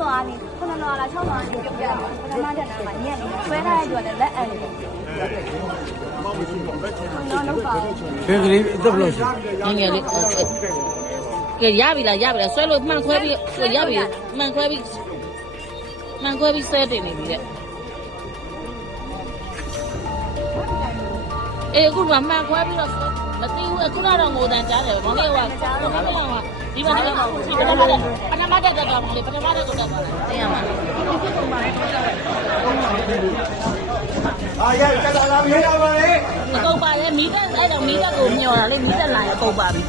6လောကနေ9လောလား6လောကနေပြုတ်ပြတယ်ပထမတက်နာမှာညက်နေဆွဲထားတဲ့သူကလည်းလက်အန်နေတယ်နော်လောက်ပါဘယ်ကလေးအသက်ဘယ်လိုရှိငယ်လေးကဲရပြီလားဆွဲလို့မှန်ခွဲပြီးရပြီမှန်ခွဲပြီးဆွဲတင်နေပြီတဲ့အေးအခုမှမှန်ခွဲပြီးတော့မသိဘူးအခုတော့ငိုတန်ကြားတယ်ဘောင်းလေးကဒီမှာပထမတက်တော့လေပထမတက်တော့ပါလားသိရမှာအာရကတာလာပြီတော့ပါလေအကုန်ပါလေမီးတက်အဲ့တော့မီးတက်ကိုမျောတာလေမီးတက်လာရင်အကုန်ပါပြီ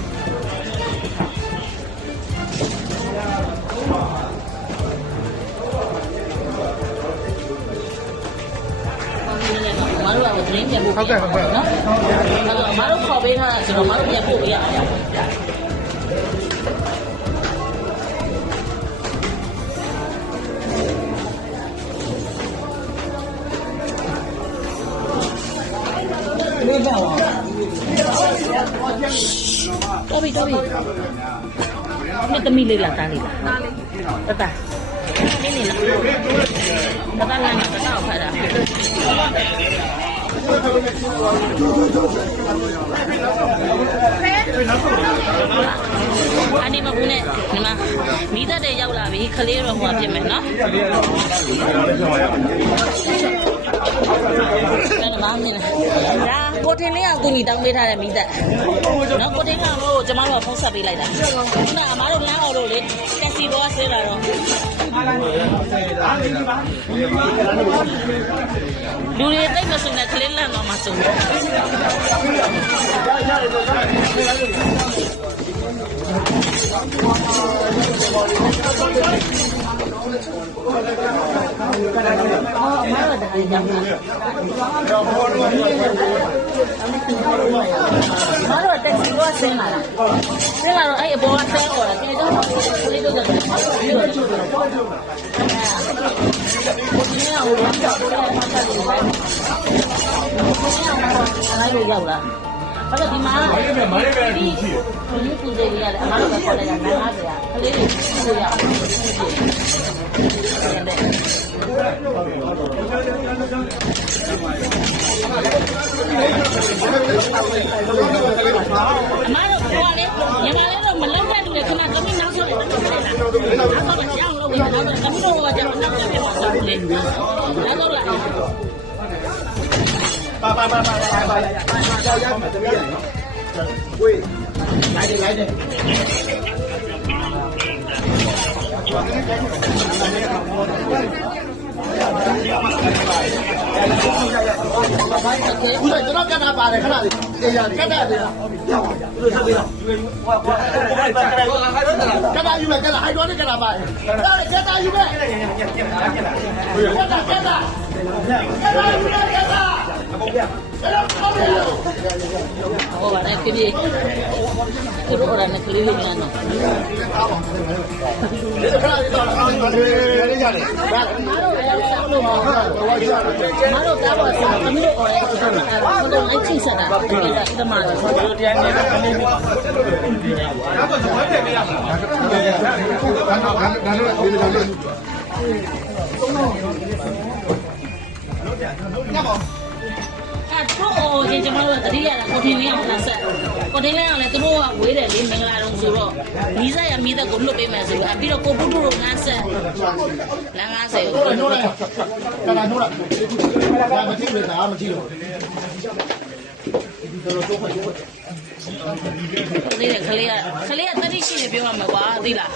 မတို့ကသတင်းပြန်ပို့နော်အဲ့တော့မတို့ခေါ်ပေးထားတာဆိုတော့မတို့ပြန်ပို့ပေးရအောင်တော်ပြီနှစ်သမီးလေးလားတားလေးလားတတာနင်းနေလားတတာလမ်းမှာတတာကိုဖတ်တာအနေမဘူးနဲ့ဒီမှာမိသက်တဲ့ရောက်လာပြီခလေးတော့ဟိုအဖြစ်မယ်နော်အဲ့ဒါမှမင်းဒါကိုတင်လေးကကူညီတောင်းပေးထားတဲ့မိသက်နော်ကိုတင်ကဟိုကျမတို့ကဖုန်းဆက်ပေးလိုက်တာခုနအမားတို့လမ်းအောင်လို့လေတက်စီဘောဆဲလာတော့လူတွေတိတ်မစုံတဲ့ကလေးလမ်းတော့မစုံမတော်တက်စီဘောဆင်းလာတော့အဲ့အပေါ်ကဆဲပေါ်တာကျေတော့ကလေးတို့ကဒီလိုချူတယ်ကိုကြီးကဟိုတော့တော့မှတ်တယ်လေအဲ့လိုရောက်လာအဲ့တော့ဒီမှာမလေးပဲဒီလူကူတွေရတယ်အမားတို့ကခေါ်လိုက်တာ950ကလေးတွေကိုရအောင်အမားတို့ခေါ်လေညီမလေးတော့မလောက်တဲ့လူတွေခဏသမီးနောက်ဆုံးတယ်နောက်ဆုံးကြောင်းလို့နောက်ဆုံးသမီးတို့ကကြောင်းနောက်ဆုံးပြပါဆိုလေနောက်ဆုံးလာပါရမယ်တမီးရနော်ဝေးလိုက်တယ်ဦးဇော်ကျွန်တော်ကတ်တာပါတယ်ခဏလေးတေးရတယ်ကတ်တာသေးလားဟုတ်ပြီဆက်ပေးတော့ကတ်တာယူမယ်ကတ်တာဟိုက်ဒရိုနစ်ကတ်တာပါတယ်ကတ်တာယူမယ်ကတ်တာယူမယ်ကတ်တာယူမယ်အကုန်ပြဟောပါတယ်ပြည့်သူတို့ကလည်းကလေးလေးများနော်ဒီခါလေးတော့အားလေးရတယ်ဒါလည်းမတို့လည်းဆောင်းလို့မှာတော့ရရတယ်မတို့ကားပေါ်ဆိုသမီးတို့အော်ရဲဆိုတော့အချိဆက်တာဒီမှာတို့တရားနေတယ်သမီးတို့ဒါတော့ကျွန်တော်ထည့်ပေးရမှာဒါတော့ဒီလိုညပါတော့ကျမတို့တတိယကကိုတင်လေးအောင်ဆက်ကိုတင်လေးအောင်လည်းသူတို့ကဝေးတယ်လေမင်္ဂလာတော့ဆိုတော့မိစားရမိသက်ကိုလွတ်ပေးမယ်ဆိုတော့ပြီးတော့ကိုပုထုတို့ငန်းဆက်လမ်း90ကိုနိုးလိုက်ကာလာနိုးလိုက်ဒါမကြည့်လို့ဒါမကြည့်လို့တော်တော်တော့ဒီကခလေးကတတိရှိနေပြောရမှာကွာသိလား